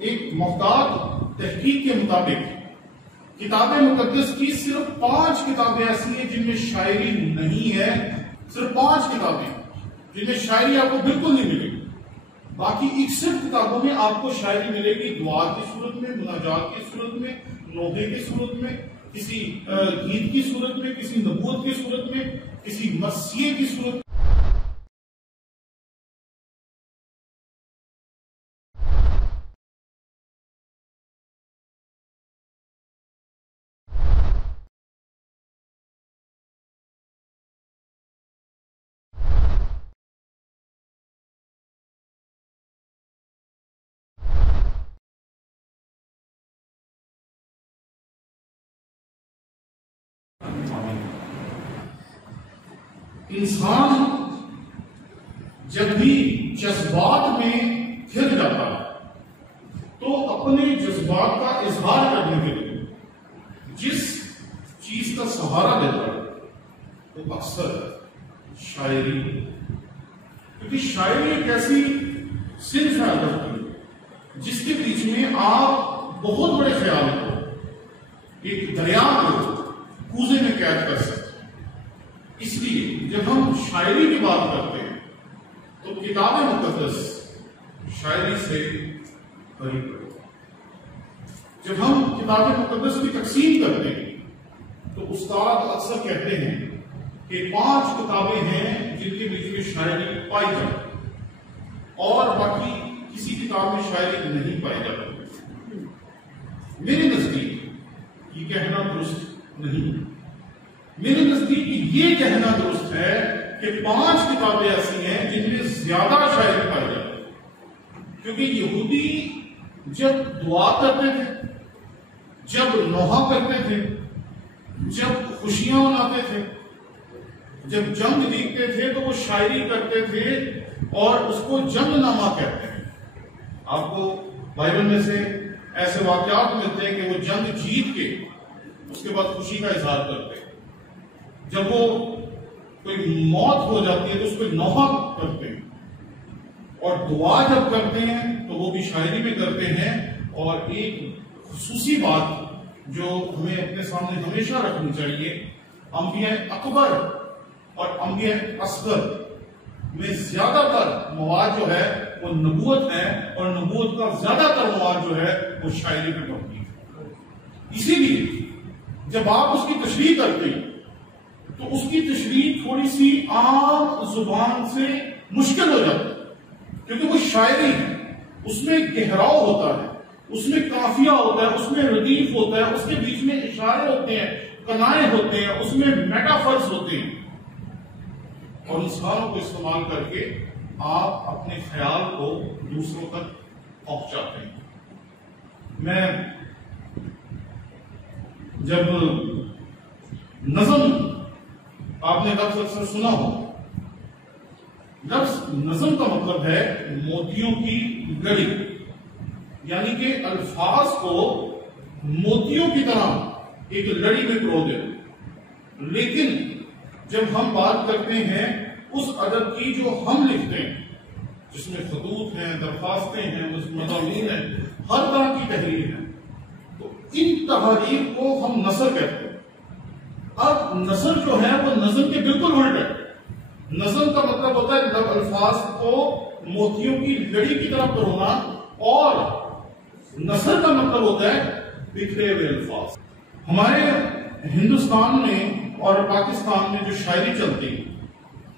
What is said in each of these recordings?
ایک محتاط تحقیق کے مطابق کتاب مقدس کی صرف 5 کتابیں ایسی ہیں جن میں شاعری نہیں ہے. صرف 5 کتابیں جن میں شاعری آپ کو بالکل نہیں ملے گی. باقی 61 کتابوں میں آپ کو شاعری ملے گی دعات کی صورت میں، مناجات کی صورت میں، نوحے کی صورت میں، کسی گیت کی صورت میں، کسی نبوت کی صورت میں، کسی مرثیے کی صورت میں. انسان جب بھی جذبات میں گر جاتا ہے تو اپنے جذبات کا اظہار کرنے کے لیے جس چیز کا سہارا دیتا ہے وہ اکثر شاعری، کیونکہ شاعری ایک ایسی صنف ہے ادب کی جس کے بیچ میں آپ بہت بڑے خیال کو ایک دریا کو کوزے میں قید کر سکتے. اس لیے جب ہم شاعری کی بات کرتے ہیں تو کتاب مقدس شاعری سے بھری پڑی. جب ہم کتاب مقدس کی تقسیم کرتے ہیں تو استاد اکثر کہتے ہیں کہ 5 کتابیں ہیں جن کے بیچ میں شاعری پائی جاتی اور باقی کسی کتاب میں شاعری نہیں پائی جاتی. میرے نزدیک یہ کہنا درست نہیں. میرے نزدیک یہ کہنا درست ہے کہ 5 کتابیں ایسی ہیں جن میں زیادہ شاعری پائی جاتی ہے. کیونکہ یہودی جب دعا کرتے تھے، جب نوحہ کرتے تھے، جب خوشیاں مناتے تھے، جب جنگ جیتتے تھے تو وہ شاعری کرتے تھے اور اس کو جنگ نامہ کہتے ہیں. آپ کو بائبل میں سے ایسے واقعات ملتے ہیں کہ وہ جنگ جیت کے اس کے بعد خوشی کا اظہار کرتے ہیں. جب وہ کوئی موت ہو جاتی ہے تو اس کو نوحہ کرتے ہیں، اور دعا جب کرتے ہیں تو وہ بھی شاعری میں کرتے ہیں. اور ایک خصوصی بات جو ہمیں اپنے سامنے ہمیشہ رکھنی چاہیے، انبیاء اکبر اور انبیاء اصغر میں زیادہ تر مواد جو ہے وہ نبوت ہے، اور نبوت کا زیادہ تر مواد جو ہے وہ شاعری پہ مبنی ہے. اسی لیے جب آپ اس کی تشریح کرتے ہیں تو اس کی تشریح تھوڑی سی عام زبان سے مشکل ہو جاتی ہے، کیونکہ وہ شاعری ہے، اس میں گہراؤ ہوتا ہے، اس میں قافیہ ہوتا ہے، اس میں ردیف ہوتا ہے، اس کے بیچ میں اشارے ہوتے ہیں، کنائے ہوتے ہیں، اس میں میٹافرز ہوتے ہیں، اور انسانوں کو استعمال کر کے آپ اپنے خیال کو دوسروں تک پہنچاتے ہیں. میں جب نظم، آپ نے لفظ اکثر سنا ہو، لفظ نظم کا مطلب ہے موتیوں کی لڑی، یعنی کہ الفاظ کو موتیوں کی طرح ایک لڑی میں پرو دے. لیکن جب ہم بات کرتے ہیں اس ادب کی جو ہم لکھتے ہیں، جس میں خطوط ہیں، درخواستیں ہیں، مضامین ہیں، ہر طرح کی تحریر ہے، تو ان تحریر کو ہم نثر کہتے ہیں. اب نثر جو ہے وہ نظم کے بالکل الٹ ہے. نظم کا مطلب ہوتا ہے جب الفاظ کو موتیوں کی لڑی کی طرف پرونا، اور نثر کا مطلب ہوتا ہے بکھرے ہوئے الفاظ. ہمارے ہندوستان میں اور پاکستان میں جو شاعری چلتی ہے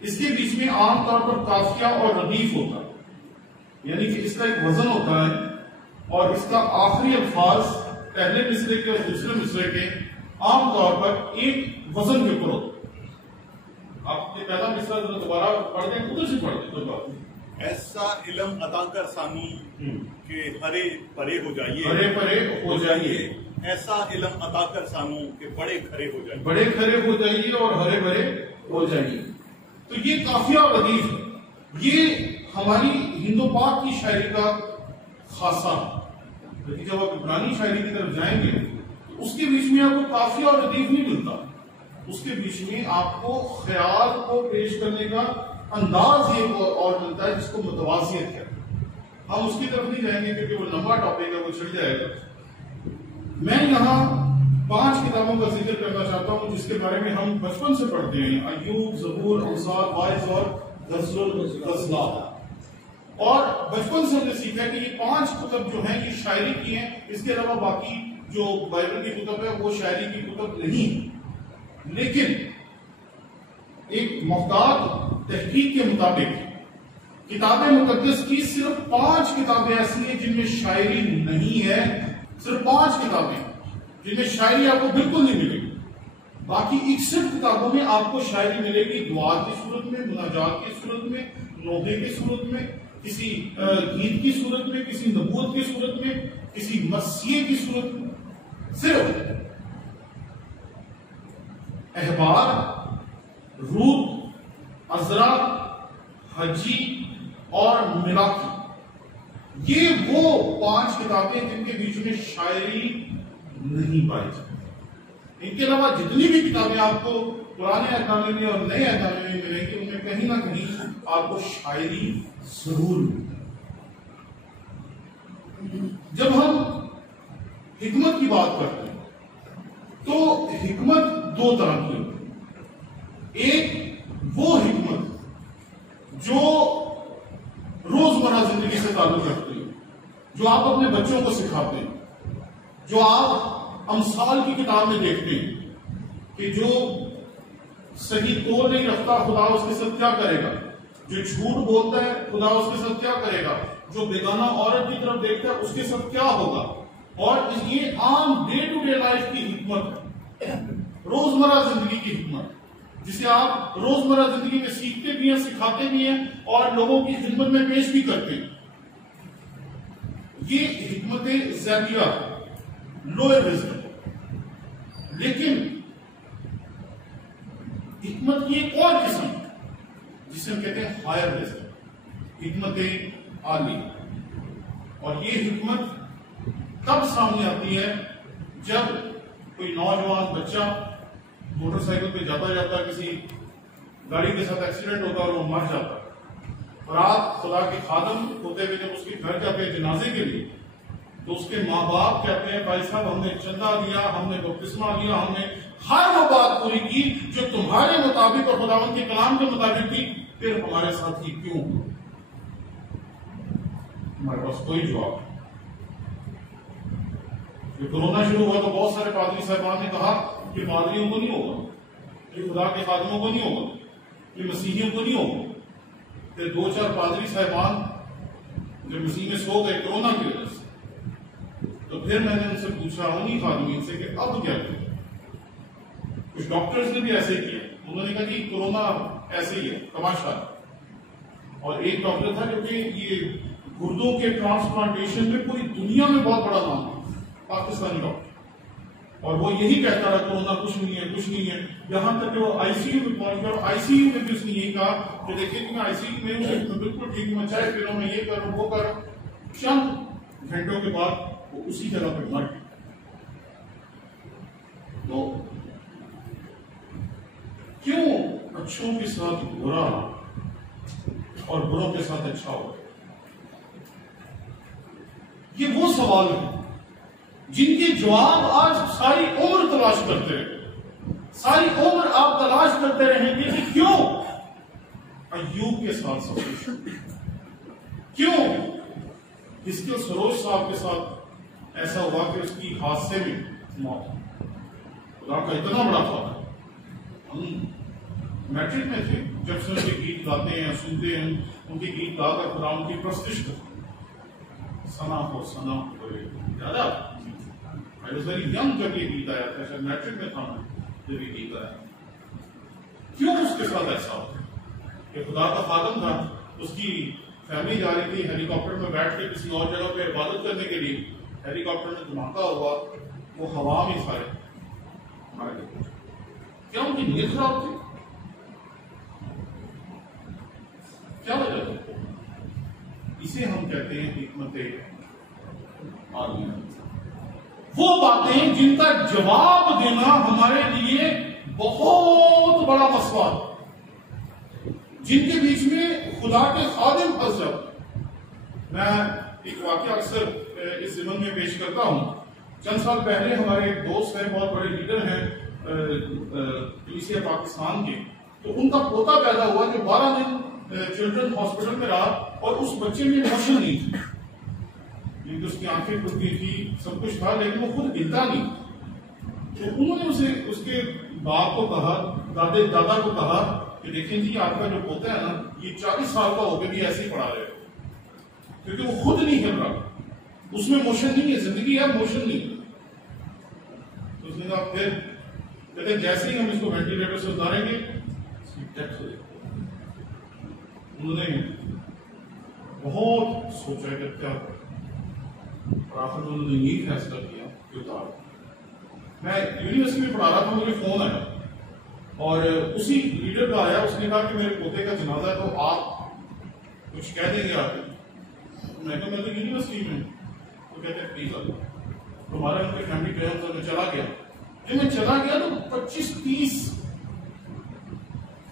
اس کے بیچ میں عام طور پر قافیہ اور ردیف ہوتا ہے، یعنی کہ اس کا ایک وزن ہوتا ہے اور اس کا آخری الفاظ پہلے مصرے کے اور دوسرے مصرے کے عام طور پر ایک وزن کے اوپر ہوتا ہے. آپ نے پہلا مصرع دوبارہ پڑھ دیں، ادھر سے پڑھ دیں دوبارہ. ایسا علم عطا کر سانو کہ ہرے پرے ہو جائیے، ہرے پرے ہو جائیے. ایسا علم عطا کر سانو کہ بڑے کھڑے ہو جائیے، بڑے کھڑے ہو جائیے اور ہرے بھرے ہو جائیے. تو یہ قافیہ اور ردیف ہے، یہ ہماری ہند و پاک کی شاعری کا خاصہ. لیکن جب آپ عبرانی شاعری کی طرف جائیں گے تو اس کے بیچ میں آپ کو قافیہ اور ردیف نہیں ملتا، اس کے بیچ میں آپ کو خیال کو پیش کرنے کا انداز یہ اور ملتا ہے جس کو متوازیت کہتے ہیں. ہم اس کی طرف نہیں جائیں گے کیونکہ وہ لمبا ٹاپک ہے، وہ چھڑ جائے گا. میں یہاں 5 کتابوں کا ذکر کرنا چاہتا ہوں جس کے بارے میں ہم بچپن سے پڑھتے ہیں، ایوب، زبور، امثال، واعظ اور غزلات. اور بچپن سے ہم نے سیکھا کہ یہ 5 کتب جو ہیں یہ شاعری کی ہیں. اس کے علاوہ باقی جو بائبل کی کتب ہے وہ شاعری کی کتب نہیں. لیکن ایک محتاط تحقیق کے مطابق کتاب مقدس کی صرف 5 کتابیں ایسی ہیں جن میں شاعری نہیں ہے. صرف 5 کتابیں جن میں شاعری آپ کو بالکل نہیں ملے گی. باقی 61 کتابوں میں آپ کو شاعری ملے گی، دعات کی صورت میں، مناجات کی صورت میں، نوحے کی صورت میں، کسی گیت کی صورت میں، کسی نبوت کی صورت میں، کسی مسیح کی صورت میں. صرف احبار، روت، عزرا، حجی اور ملاکی، یہ وہ 5 کتابیں جن کے بیچ میں شاعری نہیں پائی جاتی. ان کے علاوہ جتنی بھی کتابیں آپ کو پرانے احکام میں اور نئے احکام میں ملیں گی ان میں کہیں نہ کہیں آپ کو شاعری ضرور ملے. جب ہم حکمت کی بات کرتے ہیں تو حکمت 2 طرح کی ہوتی ہے. ایک وہ حکمت جو روزمرہ زندگی سے تعلق رکھتی ہے، جو آپ اپنے بچوں کو سکھاتے ہیں، جو آپ امثال کی کتاب میں دیکھتے ہیں کہ جو صحیح تول نہیں رکھتا خدا اس کے ساتھ کیا کرے گا، جو جھوٹ بولتا ہے خدا اس کے ساتھ کیا کرے گا، جو بیگانہ عورت کی طرف دیکھتا ہے اس کے ساتھ کیا ہوگا. اور یہ عام ڈے ٹو ڈے لائف کی حکمت ہے، روزمرہ زندگی کی حکمت، جسے آپ روزمرہ زندگی میں سیکھتے بھی ہیں، سکھاتے بھی ہیں اور لوگوں کی خدمت میں پیش بھی کرتے ہیں. یہ حکمت ذاتیہ، لوئر وزڈم. لیکن حکمت کی ایک اور قسم جسے ہم کہتے ہیں ہائر وزڈم، حکمت عالی. اور یہ حکمت تب سامنے آتی ہے جب کوئی نوجوان بچہ موٹر سائیکل پہ جاتا جاتا کسی گاڑی کے ساتھ ایکسیڈنٹ ہوتا اور وہ مر جاتا، اور آپ خدا کے خادم ہوتے ہوئے جب اس کے گھر جاتے ہیں جنازے کے لیے تو اس کے ماں باپ کہتے ہیں بھائی صاحب ہم نے چندہ دیا، ہم نے بپتسمہ لیا، ہم نے ہر وہ بات پوری کی جو تمہارے مطابق اور خداوند کے کلام کے مطابق تھی، پھر ہمارے ساتھ ہی کیوں؟ ہمارے پاس کوئی جواب نہیں. جب کورونا شروع ہوا تو بہت سارے پادری صاحبان نے کہا کہ پادریوں کو نہیں ہوگا، یہ خدا کے خادموں کو نہیں ہوگا، یہ مسیحیوں کو نہیں ہوگا. پھر 2-4 پادری صاحبان جب مسیح میں سو گئے کورونا کی وجہ سے، تو پھر میں نے ان سے پوچھا انہی خادمین سے کہ اب کیا کریں. کچھ ڈاکٹرز نے بھی ایسے کیا، انہوں نے کہا کہ کورونا ایسے ہی ہے، تماشا. اور ایک ڈاکٹر تھا جو کہ یہ گردوں کے ٹرانسپلانٹیشن میں پوری دنیا میں بہت بڑا نام ہے، پاکستانی ڈاکٹر، اور وہ یہی کہتا رہا کورونا کچھ نہیں ہے، کچھ نہیں ہے. یہاں تک کہ وہ آئی سی یو میں پہنچ گیا اور آئی سی یو میں بھی اس نے یہی کہا کہ دیکھیے کہ میں آئی سی یو میں ہوں، میں بالکل ٹھیک ہوں، چائے پی رہا ہوں، میں یہ کر رہا ہوں، وہ کر رہا ہوں. چند گھنٹوں کے بعد وہ اسی جگہ پہ مر گیا. تو کیوں اچھوں کے ساتھ برا اور بروں کے ساتھ اچھا ہو؟ یہ وہ سوال ہے جن کے جواب آج ساری عمر تلاش کرتے رہے، ساری عمر آپ تلاش کرتے رہیں گے کہ کیوں ایوب کے ساتھ سب کچھ، کیوں ہزقیل سروش صاحب کے ساتھ ایسا ہوا کہ اس کی حادثے میں موت. خدا کا اتنا بڑا خواب ہے. ہم میٹرک میں تھے جب سے ان کے گیت گاتے ہیں، سنتے ہیں، ان کے گیت گا کر خدا ان کی پرستش کرتے ہیں. سنا ہو یاد ہے؟ I was very young جب یہ گیت آیا تھا، شاید میٹرک میں تھا میں جب یہ گیت آیا. کیوں اس کے ساتھ ایسا ہوتا کہ خدا کا خادم تھا، اس کی فیملی جا رہی تھی ہیلی کاپٹر میں بیٹھ کے کسی اور جگہ پہ عبادت کرنے کے لیے، ہیلی کاپٹر میں دھماکہ ہوا، وہ ہوا میں سارے مارے گئے. کیا ان کی نیت خراب تھی؟ کیا وجہ تھی؟ اسے ہم کہتے ہیں حکمت عالیہ. وہ باتیں جن کا جواب دینا ہمارے لیے بہت بڑا مسئلہ ہے، جن کے بیچ میں خدا کے خادم پھنس جاتے. میں ایک واقعہ اکثر اس ضمن میں پیش کرتا ہوں. چند سال پہلے ہمارے ایک دوست ہیں، بہت بڑے لیڈر ہیں کلیسیا پاکستان کے، تو ان کا پوتا پیدا ہوا جو 12 دن چلڈرن ہاسپٹل میں رہا اور اس بچے میں موشن نہیں تھی، یعنی اس کی آنکھیں کھل گئی تھی، سب کچھ تھا، لیکن وہ خود ہلتا نہیں. تو انہوں نے اسے اس کے باپ کو کہا، دادا کو کہا کہ دیکھیں جی آپ کا جو پوتا ہے نا یہ 40 سال کا ہو کے بھی ایسے ہی پڑا رہے گا، کیونکہ وہ خود نہیں ہل رہا، اس میں موشن نہیں ہے، زندگی ہے موشن نہیں. تو اس نے کہا پھر کہتے ہیں جیسے ہی ہم اس کو وینٹیلیٹر سے اتاریں گے ڈیتھ ہو جائے. انہوں نے بہت سوچا کہ کیا اور آخر انہوں نے یہ فیصلہ کیا کہ اتار. میں یونیورسٹی میں پڑھا رہا تھا، مجھے فون آیا اور اسی لیڈر کا آیا، اس نے کہا کہ میرے پوتے کا جنازہ ہے تو آپ کچھ کہہ دیں گے آپ. میں کہا میں تو یونیورسٹی میں. تو کہتے ہیں پلیز آ تو ہمارا ان کے فیملی ٹائم سے میں چلا گیا. جب میں چلا گیا تو 25-30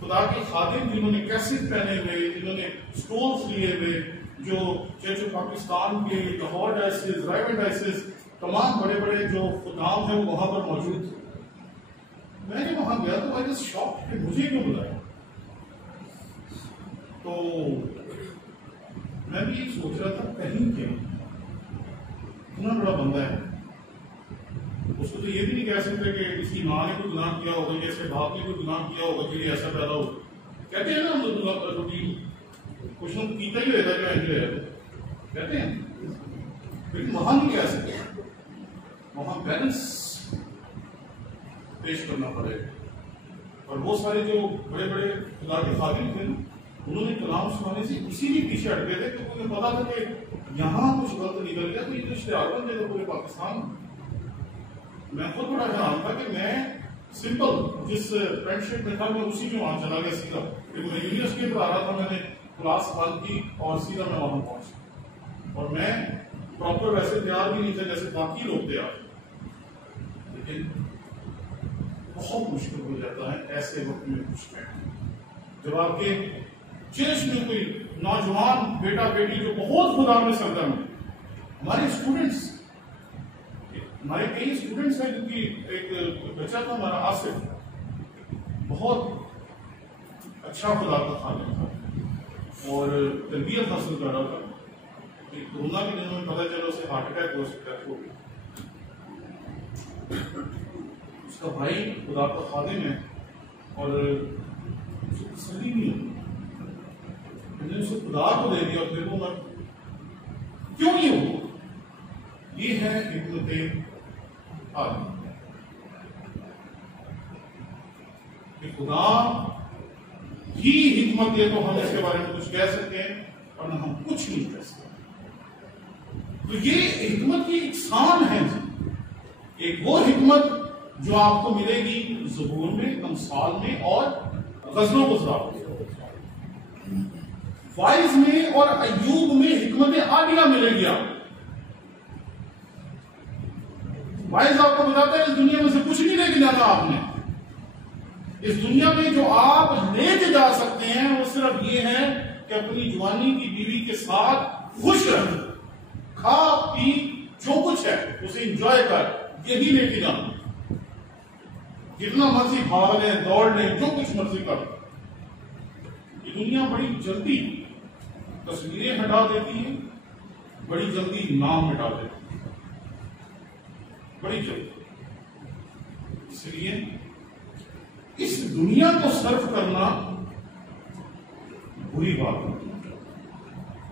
خدا کے خادم جنہوں نے کیسٹ پہنے ہوئے، جنہوں نے سٹولز لیے ہوئے، جو چرچ آف پاکستان کے لاہور ڈائسس، رائیون ڈائسس، تمام بڑے بڑے جو خدام ہیں وہ وہاں پر موجود تھے. میں جب وہاں گیا تو آئی واز شاکڈ کہ مجھے کیوں بلایا. تو میں بھی سوچ رہا تھا کہیں کیا اتنا بڑا بندہ ہے، اس کو تو یہ بھی نہیں کہہ سکتے کہ اس کی ماں نے کوئی گناہ کیا ہوگا یا اس کے باپ نے کوئی گناہ کیا ہوگا کہ یہ ایسا پیدا ہو. کہتے ہیں نا روٹین کچھ لوگ پیتا ہی رہتا ہے جو اینجل ہے کہتے ہیں، لیکن وہاں نہیں کہہ سکتے، وہاں بیلنس پیش کرنا پڑے. اور وہ سارے جو بڑے بڑے خدا کے خادم تھے انہوں نے کلام سنانے سے اسی بھی پیچھے ہٹ گئے تھے کیونکہ انہیں پتا تھا کہ یہاں کچھ غلط نکل گیا تو یہ تو اشتہار بن جائے گا پورے پاکستان. میں خود بڑا حیران تھا کہ میں سمپل جس فرینڈ شپ میں تھا میں اسی میں وہاں چلا گیا سیدھا، کیونکہ میں یونیورسٹی پر آ رہا تھا، میں نے کلاس بند کی اور سیدھا میں وہاں پہنچا. اور میں پراپر ویسے تیار بھی نہیں تھا جیسے باقی لوگ تیار، لیکن بہت مشکل ہو جاتا ہے ایسے وقت میں کچھ کہنا. جب آپ کے چرچ میں کوئی نوجوان بیٹا بیٹی جو بہت خدا میں سرگرم ہے، ہمارے اسٹوڈنٹس، ہمارے کئی اسٹوڈنٹس ہیں جن کی ایک بچہ تھا ہمارا آصف، بہت اچھا خدا کا خادم تھا اور تربیت حاصل کر رہا تھا. کورونا کے دنوں میں پتہ چلا اسے ہارٹ اٹیک ہو سکتا ہے. اس کا بھائی خدا کا خادم ہے اور اسے تسلی نہیں ہوتی. میں نے اسے خدا کو دے دیا اور پھر وہ کیوں نہیں ہو. یہ ہے حکمت آدمی کہ خدا ہی حکمت دے تو ہم اس کے بارے میں کچھ کہہ سکتے ہیں اور نہ ہم کچھ نہیں کہہ سکتے. تو یہ حکمت کی اقسام ہے. ایک وہ حکمت جو آپ کو ملے گی زبور میں، امثال میں اور غزلوں کو ذرا وائز میں اور ایوب میں حکمت عالیہ ملے گی. آپ وائز آپ کو بتاتا ہے اس دنیا میں سے کچھ نہیں لے کے جانا. آپ نے اس دنیا میں جو آپ لے کے جا سکتے ہیں وہ صرف یہ ہے کہ اپنی جوانی کی بیوی کے ساتھ خوش رہ، کھا پی جو کچھ ہے اسے انجوائے کر، یہی لے کے جانا. جتنا مرضی بھاگ لیں، دوڑ لیں، جو کچھ مرضی کر. یہ دنیا بڑی جلدی تصویریں ہٹا دیتی ہے، بڑی جلدی نام مٹا دیتی ہے، بڑی جلدی. اس لیے اس دنیا کو صرف کرنا بری بات ہے،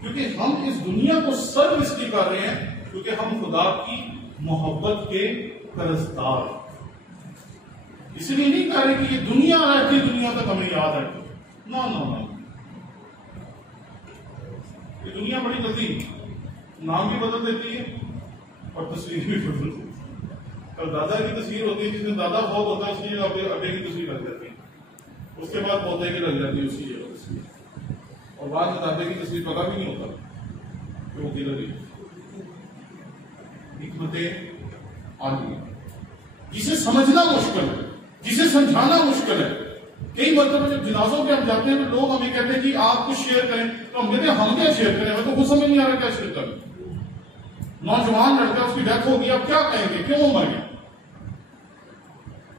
کیونکہ ہم اس دنیا کو صرف اس لیے کر رہے ہیں کیونکہ ہم خدا کی محبت کے قرضدار ہیں. اس لیے نہیں کہہ رہے کہ یہ دنیا رہتی دنیا تک ہمیں یاد رکھے. نہ یہ دنیا بڑی جلدی نام بھی بدل دیتی ہے اور تصویر بھی بدل دیتی ہے. اور دادا کی تصویر ہوتی ہے، جس میں دادا بہت ہوتا ہے اس کی جگہ ابے کی تصویر لگ جاتی ہے، اس کے بعد پودے کی لگ جاتی ہے اسی جگہ تصویر، اور بعد میں دادے کی تصویر پتا بھی نہیں ہوتا کہ وہ کدھر گئی. حکمت عالیہ جسے سمجھنا مشکل ہے، جسے سمجھانا مشکل ہے. کئی مرتبہ جب جنازوں پہ ہم جاتے ہیں تو لوگ ہمیں کہتے ہیں کہ آپ کچھ شیئر کریں، تو ہم کہتے ہیں ہم کیا شیئر کریں، ہمیں تو کچھ سمجھ نہیں آ رہا کیا شیئر کریں. نوجوان لڑکا اس کی ڈیتھ ہو گئی، اب کیا کہیں گے، کیوں وہ مر گیا؟